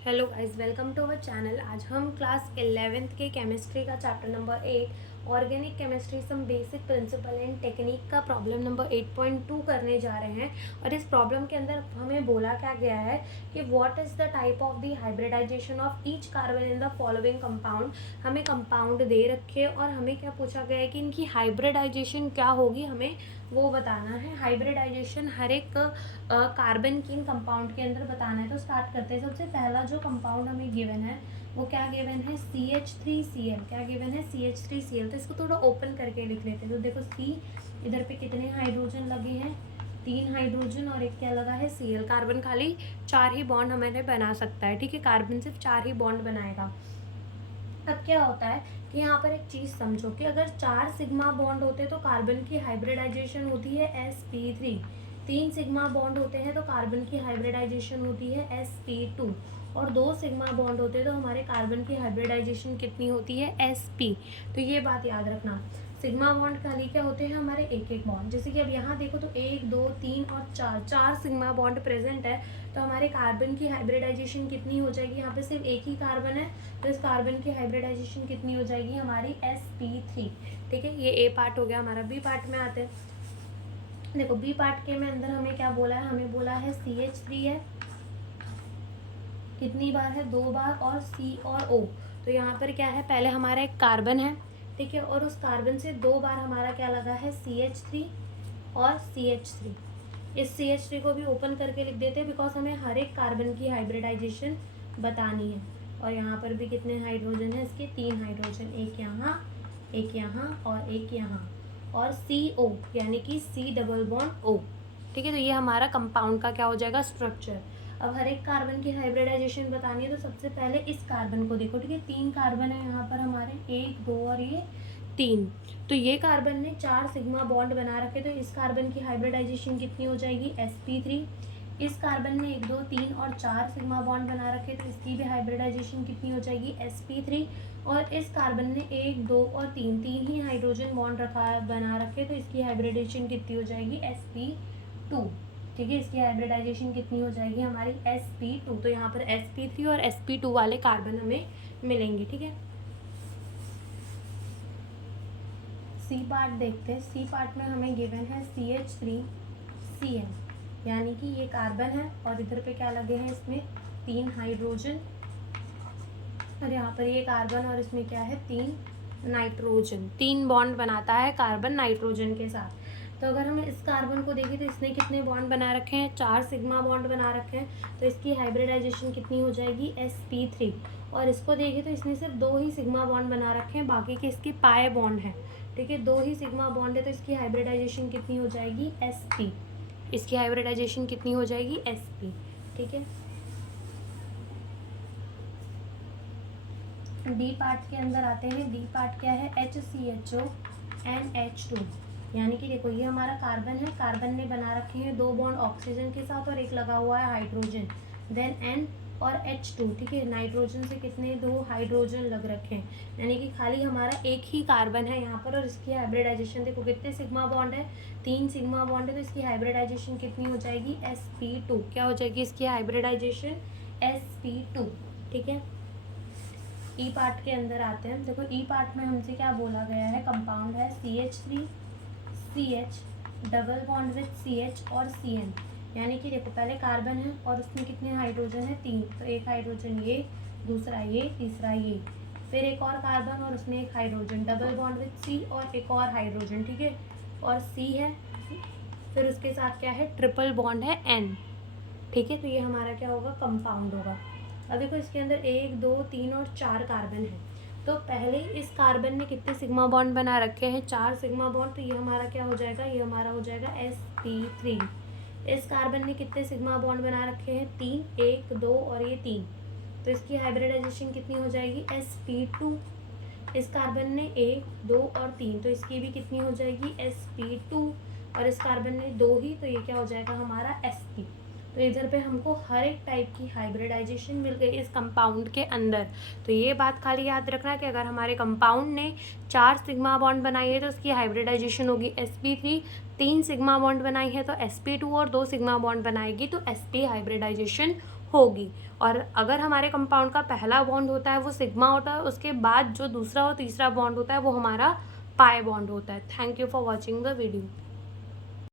Hello guys, welcome to our channel. आज हम class 11th के केमिस्ट्री का chapter number 8 organic chemistry some basic principle and technique का problem number 8.2 करने जा रहे हैं। और इस प्रॉब्लम के अंदर हमें बोला क्या गया है कि what is the type of the hybridization of each carbon in the following compound. हमें कंपाउंड दे रखे और हमें क्या पूछा गया है कि इनकी हाइब्रिडाइजेशन क्या होगी, हमें वो बताना है। हाइब्रिडाइजेशन हर एक कार्बन की इन कंपाउंड के अंदर बताना है। तो स्टार्ट करते हैं। सबसे पहला जो कंपाउंड हमें गिवन है वो क्या गिवन है, CH3Cl। क्या गिवन है, CH3Cl। तो इसको थोड़ा ओपन करके लिख लेते हैं। तो देखो C, इधर पे कितने हाइड्रोजन लगे हैं, 3 हाइड्रोजन और एक क्या लगा है, Cl। कार्बन खाली 4 ही बॉन्ड हमें बना सकता है, ठीक है। कार्बन सिर्फ 4 ही बॉन्ड बनाएगा। अब क्या होता है कि यहाँ पर एक चीज़ समझो कि अगर 4 सिग्मा बॉन्ड होते तो कार्बन की हाइब्रिडाइजेशन होती है sp3। 3 सिग्मा बॉन्ड होते हैं तो कार्बन की हाइब्रिडाइजेशन होती है sp2। और 2 सिग्मा बॉन्ड होते हैं तो हमारे कार्बन की हाइब्रिडाइजेशन कितनी होती है, sp। तो ये बात याद रखना। सिग्मा बॉन्ड खाली क्या होते हैं हमारे, एक एक बॉन्ड। जैसे कि अब यहाँ देखो तो 1 2 3 और 4 सिग्मा बॉन्ड प्रेजेंट है। तो हमारे कार्बन की हाइब्रिडाइजेशन कितनी हो जाएगी, यहाँ पे सिर्फ एक ही कार्बन है तो इस कार्बन की हाइब्रिडाइजेशन कितनी हो जाएगी हमारी, sp3। ठीक है, ये ए पार्ट हो गया हमारा। बी पार्ट में आते हैं। देखो बी पार्ट के में अंदर हमें क्या बोला है, हमें बोला है CH3 है, कितनी बार है, 2 बार, और C और O। तो यहाँ पर क्या है, पहले हमारा एक कार्बन है, ठीक है, और उस कार्बन से 2 बार हमारा क्या लगा है, CH3 और CH3। इस CH3 को भी ओपन करके लिख देते हैं बिकॉज हमें हर एक कार्बन की हाइब्रिडाइजेशन बतानी है। और यहाँ पर भी कितने हाइड्रोजन है, इसके 3 हाइड्रोजन, एक यहाँ और एक यहाँ। और CO यानी कि C डबल बॉन्ड O। ठीक है, तो ये हमारा कंपाउंड का क्या हो जाएगा, स्ट्रक्चर। अब हर एक कार्बन की हाइब्रिडाइजेशन बतानी है तो सबसे पहले इस कार्बन को देखो, ठीक है। 3 कार्बन है यहाँ पर हमारे, 1 2 और ये 3। तो ये कार्बन ने 4 सिग्मा बॉन्ड बना रखे तो इस कार्बन की हाइब्रिडाइजेशन कितनी हो जाएगी, sp3। इस कार्बन ने 1 2 3 और 4 सिग्मा बॉन्ड बना रखे तो इसकी भी हाइब्रिडाइजेशन कितनी हो जाएगी, sp3। और इस कार्बन ने 1 2 और 3 ही हाइड्रोजन बॉन्ड बना रखे तो इसकी हाइब्रिडाइजेशन कितनी हो जाएगी, sp2। ठीक है, इसकी हाइब्रिडाइजेशन कितनी हो जाएगी हमारी, sp2। तो यहाँ पर sp3 और sp2 वाले कार्बन हमें मिलेंगे, ठीक है। सी पार्ट देखते हैं। सी पार्ट में हमें गिवन है CH3Cl, यानी कि ये कार्बन है और इधर पे क्या लगे हैं, इसमें 3 हाइड्रोजन, और यहाँ पर ये कार्बन और इसमें क्या है, 3 नाइट्रोजन। 3 बॉन्ड बनाता है कार्बन नाइट्रोजन के साथ। तो अगर हम इस कार्बन को देखें तो इसने कितने बॉन्ड बना रखे हैं, 4 सिग्मा बॉन्ड बना रखे हैं तो इसकी हाइब्रिडाइजेशन कितनी हो जाएगी, sp3। और इसको देखें तो इसने सिर्फ 2 ही सिग्मा बॉन्ड बना रखे हैं, बाकी के इसके पाए बॉन्ड हैं, ठीक है। 2 ही सिग्मा बॉन्ड है तो इसकी हाइब्रिडाइजेशन कितनी हो जाएगी, sp। इसकी हाइब्रिडाइजेशन कितनी हो जाएगी, sp, ठीक है। डी पार्ट के अंदर आते हैं। डी पार्ट क्या है, HCHO NH2। यानी कि देखो ये हमारा कार्बन है, कार्बन ने बना रखे हैं 2 बॉन्ड ऑक्सीजन के साथ और एक लगा हुआ है हाइड्रोजन, देन N और H2, ठीक है। नाइट्रोजन से कितने, 2 हाइड्रोजन लग रखे हैं, यानी कि खाली हमारा एक ही कार्बन है यहाँ पर। और इसकी हाइब्रिडाइजेशन देखो कितने सिग्मा बॉन्ड है, 3 सिग्मा बॉन्ड है तो इसकी हाइब्रिडाइजेशन कितनी हो जाएगी, sp2। क्या हो जाएगी इसकी हाइब्रिडाइजेशन, sp2, ठीक है। ई पार्ट के अंदर आते हैं। देखो ई पार्ट में हमसे क्या बोला गया है, कंपाउंड है CH3CH double bond with CH और CN। यानी कि देखो पहले कार्बन है और उसमें कितने हाइड्रोजन है, 3। तो एक हाइड्रोजन ये, दूसरा ये, तीसरा ये, फिर एक और कार्बन और उसमें एक hydrogen, double bond with C और एक और हाइड्रोजन, ठीक है। और C है, फिर उसके साथ क्या है, ट्रिपल बॉन्ड है N, ठीक है। तो ये हमारा क्या होगा, कंपाउंड होगा। अब देखो इसके अंदर 1 2 3 और 4 कार्बन है। तो पहले इस कार्बन ने कितने सिग्मा बॉन्ड बना रखे हैं, 4 सिग्मा बॉन्ड। तो ये हमारा क्या हो जाएगा, ये हमारा हो जाएगा sp3। इस कार्बन ने कितने सिग्मा बॉन्ड बना रखे हैं, 3, 1 2 और ये 3। तो इसकी हाइब्रिडाइजेशन कितनी हो जाएगी, sp2। इस कार्बन ने 1 2 और 3 तो इसकी भी कितनी हो जाएगी, sp2। और इस कार्बन ने 2 ही तो ये क्या हो जाएगा हमारा, sp। तो इधर पे हमको हर एक टाइप की हाइब्रिडाइजेशन मिल गई इस कंपाउंड के अंदर। तो ये बात खाली याद रखना कि अगर हमारे कंपाउंड ने 4 सिग्मा बॉन्ड बनाई है तो उसकी हाइब्रिडाइजेशन होगी sp3। 3 सिग्मा बॉन्ड बनाई है तो sp2 और 2 सिग्मा बॉन्ड बनाएगी तो sp हाइब्रिडाइजेशन होगी। और अगर हमारे कंपाउंड का पहला बॉन्ड होता है वो सिग्मा होता है, उसके बाद जो दूसरा और तीसरा बॉन्ड होता है वो हमारा पाई बॉन्ड होता है। Thank you for watching the video.